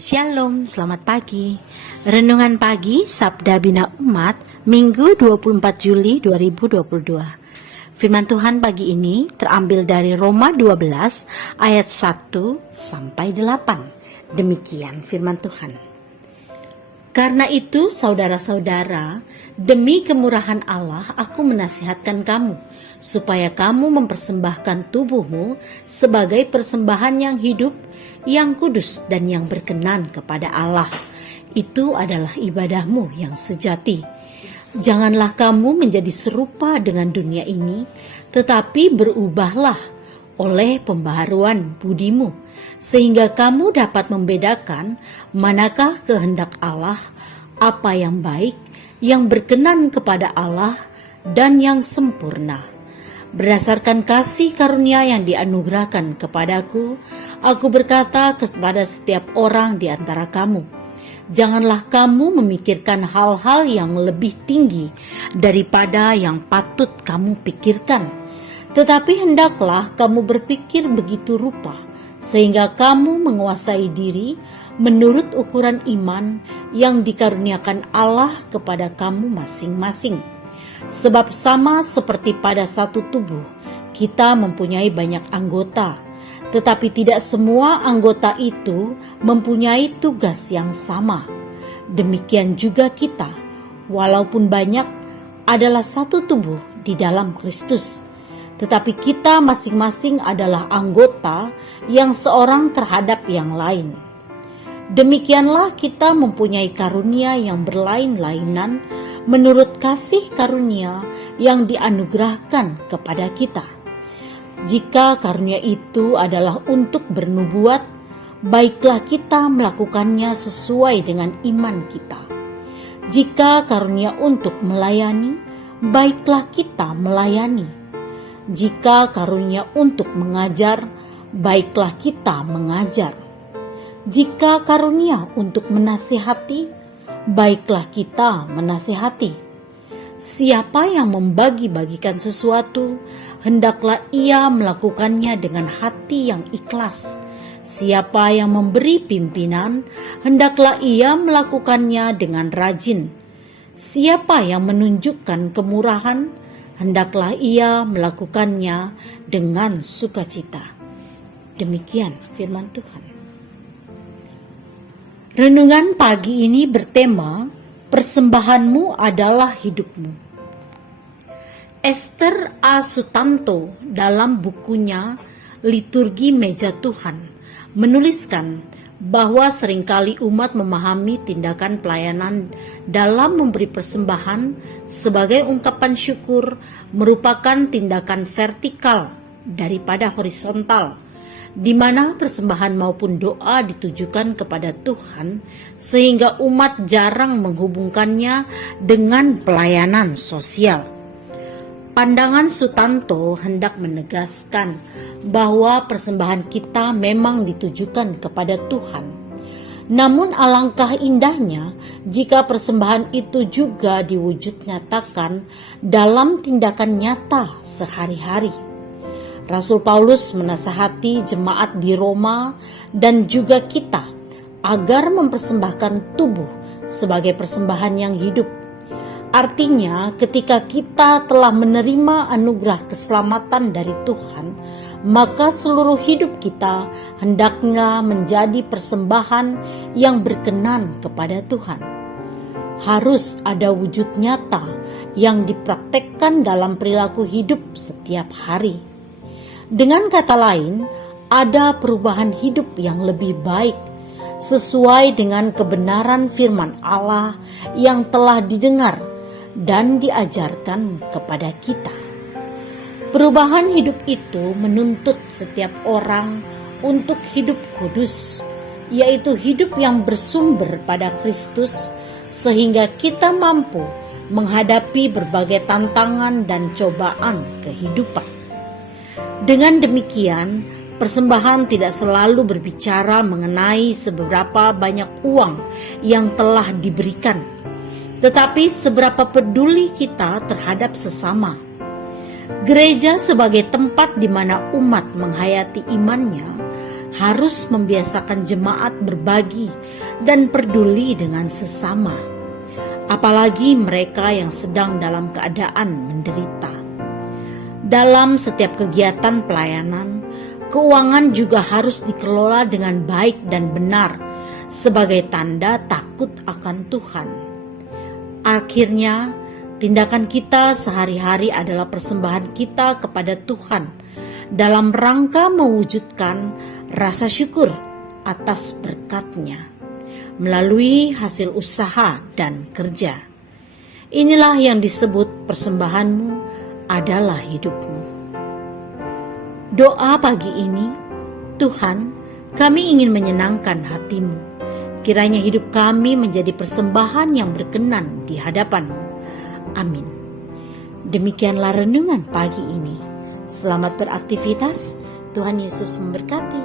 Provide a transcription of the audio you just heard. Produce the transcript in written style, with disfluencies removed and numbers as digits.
Shalom, selamat pagi. Renungan pagi Sabda Bina Umat, Minggu 24 Juli 2022. Firman Tuhan pagi ini terambil dari Roma 12 ayat 1 sampai 8. Demikian firman Tuhan. Karena itu saudara-saudara, demi kemurahan Allah aku menasihatkan kamu, supaya kamu mempersembahkan tubuhmu sebagai persembahan yang hidup, yang kudus dan yang berkenan kepada Allah. Itu adalah ibadahmu yang sejati. Janganlah kamu menjadi serupa dengan dunia ini, tetapi berubahlah oleh pembaharuan budimu, sehingga kamu dapat membedakan manakah kehendak Allah, apa yang baik, yang berkenan kepada Allah, dan yang sempurna. Berdasarkan kasih karunia yang dianugerahkan kepadaku, aku berkata kepada setiap orang di antara kamu, janganlah kamu memikirkan hal-hal yang lebih tinggi daripada yang patut kamu pikirkan, tetapi hendaklah kamu berpikir begitu rupa, sehingga kamu menguasai diri menurut ukuran iman yang dikaruniakan Allah kepada kamu masing-masing. Sebab sama seperti pada satu tubuh, kita mempunyai banyak anggota, tetapi tidak semua anggota itu mempunyai tugas yang sama. Demikian juga kita, walaupun banyak, adalah satu tubuh di dalam Kristus. Tetapi kita masing-masing adalah anggota yang seorang terhadap yang lain. Demikianlah kita mempunyai karunia yang berlain-lainan menurut kasih karunia yang dianugerahkan kepada kita. Jika karunia itu adalah untuk bernubuat, baiklah kita melakukannya sesuai dengan iman kita. Jika karunia untuk melayani, baiklah kita melayani. Jika karunia untuk mengajar, baiklah kita mengajar. Jika karunia untuk menasihati, baiklah kita menasihati. Siapa yang membagi-bagikan sesuatu, hendaklah ia melakukannya dengan hati yang ikhlas. Siapa yang memberi pimpinan, hendaklah ia melakukannya dengan rajin. Siapa yang menunjukkan kemurahan, hendaklah ia melakukannya dengan sukacita. Demikian firman Tuhan. Renungan pagi ini bertema, persembahanmu adalah hidupmu. Esther A. Sutanto dalam bukunya Liturgi Meja Tuhan menuliskan bahwa seringkali umat memahami tindakan pelayanan dalam memberi persembahan sebagai ungkapan syukur merupakan tindakan vertikal daripada horizontal, di mana persembahan maupun doa ditujukan kepada Tuhan, sehingga umat jarang menghubungkannya dengan pelayanan sosial. Pandangan Sutanto hendak menegaskan bahwa persembahan kita memang ditujukan kepada Tuhan. Namun alangkah indahnya jika persembahan itu juga diwujud nyatakan dalam tindakan nyata sehari-hari. Rasul Paulus menasihati jemaat di Roma dan juga kita agar mempersembahkan tubuh sebagai persembahan yang hidup. Artinya, ketika kita telah menerima anugerah keselamatan dari Tuhan, maka seluruh hidup kita hendaknya menjadi persembahan yang berkenan kepada Tuhan. Harus ada wujud nyata yang dipraktekkan dalam perilaku hidup setiap hari. Dengan kata lain, ada perubahan hidup yang lebih baik sesuai dengan kebenaran firman Allah yang telah didengar dan diajarkan kepada kita. Perubahan hidup itu menuntut setiap orang untuk hidup kudus, yaitu hidup yang bersumber pada Kristus, sehingga kita mampu menghadapi berbagai tantangan dan cobaan kehidupan. Dengan demikian, persembahan tidak selalu berbicara mengenai seberapa banyak uang yang telah diberikan, tetapi seberapa peduli kita terhadap sesama. Gereja sebagai tempat di mana umat menghayati imannya harus membiasakan jemaat berbagi dan peduli dengan sesama, apalagi mereka yang sedang dalam keadaan menderita. Dalam setiap kegiatan pelayanan, keuangan juga harus dikelola dengan baik dan benar sebagai tanda takut akan Tuhan. Akhirnya, tindakan kita sehari-hari adalah persembahan kita kepada Tuhan dalam rangka mewujudkan rasa syukur atas berkat-Nya melalui hasil usaha dan kerja. Inilah yang disebut persembahanmu adalah hidupmu. Doa pagi ini, Tuhan, kami ingin menyenangkan hati-Mu. Kiranya hidup kami menjadi persembahan yang berkenan di hadapan-Mu. Amin. Demikianlah renungan pagi ini. Selamat beraktivitas. Tuhan Yesus memberkati.